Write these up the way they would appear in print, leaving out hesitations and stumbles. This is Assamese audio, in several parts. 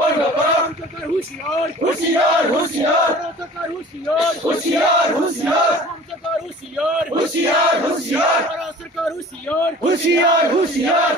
বন্ধ করো সরকার হুঁশিয়ার হুঁশিয়ার হুঁশিয়ার সরকার হুঁশিয়ার হুঁশিয়ার হুঁশিয়ার সরকার হুঁশিয়ার হুঁশিয়ার হুঁশিয়ার সরকার হুঁশিয়ার হুঁশিয়ার হুঁশিয়ার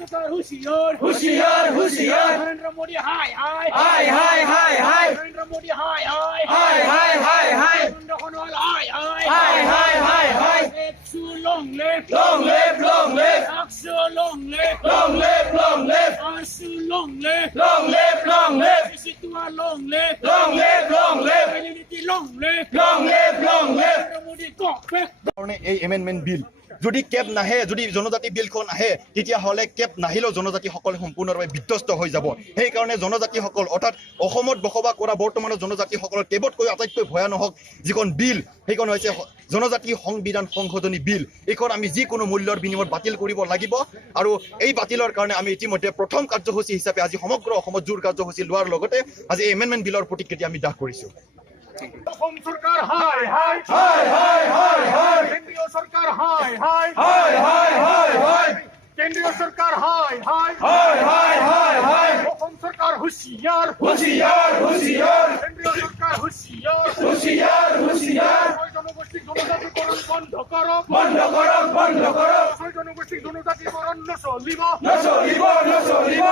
সরকার হুঁশিয়ার হুঁশিয়ার হুঁশিয়ার নরেন্দ্র মোদি হাই হাই হাই হাই হাই হাই নরেন্দ্র মোদি হাই হাই হাই হাই হাই হাই নরেন্দ্র খনওয়াল হাই হাই হাই হাই হাই হাই একশো long live long live long live একশো long live long live long live একশো long live long live long live Sisitua long live long live long live Unity long live long live long live Narendra Modi কক back কাৰণে এই এমেণ্ডমেণ্ট বিল যদি কেব নাহে যদি জনজাতি বিলখন আহে তেতিয়াহ'লে কেব নাহিলেও জনজাতিসকল সম্পূৰ্ণৰূপে বিধ্বস্ত হৈ যাব সেইকাৰণে জনজাতিসকল অৰ্থাৎ অসমত বসবাস কৰা বৰ্তমানৰ জনজাতিসকলৰ কেবতকৈ আটাইতকৈ ভয়ানক যিখন বিল সেইখন হৈছে জনজাতি সংবিধান সংশোধনী বিল এইখন আমি যিকোনো মূল্যৰ বিনিময়ত বাতিল কৰিব লাগিব আৰু এই বাতিলৰ কাৰণে আমি ইতিমধ্যে প্ৰথম কাৰ্যসূচী হিচাপে আজি সমগ্ৰ অসমত জোৰ কাৰ্যসূচী লোৱাৰ লগতে আজি এই এমেণ্ডমেণ্ট বিলৰ প্ৰতিক্ৰিয়া আমি দাখ কৰিছোঁ অসম সরকার হাই হাই হাই হাই হাই হাই কেন্দ্রীয় সরকার হাই হাই হাই হাই হাই হাই কেন্দ্রীয় সরকার হাই হাই হাই হাই হাই হাই অসম সরকার হুঁশিয়ার হুঁশিয়ার হুঁশিয়ার কেন্দ্রীয় সরকার হুঁশিয়ার হুঁশিয়ার হুঁশিয়ার জনগোষ্ঠী জনজাতিকরণ বন্ধ করো বন্ধ করো বন্ধ করো জনগোষ্ঠী জনজাতিকরণ নচলিব নচলিব নচলিব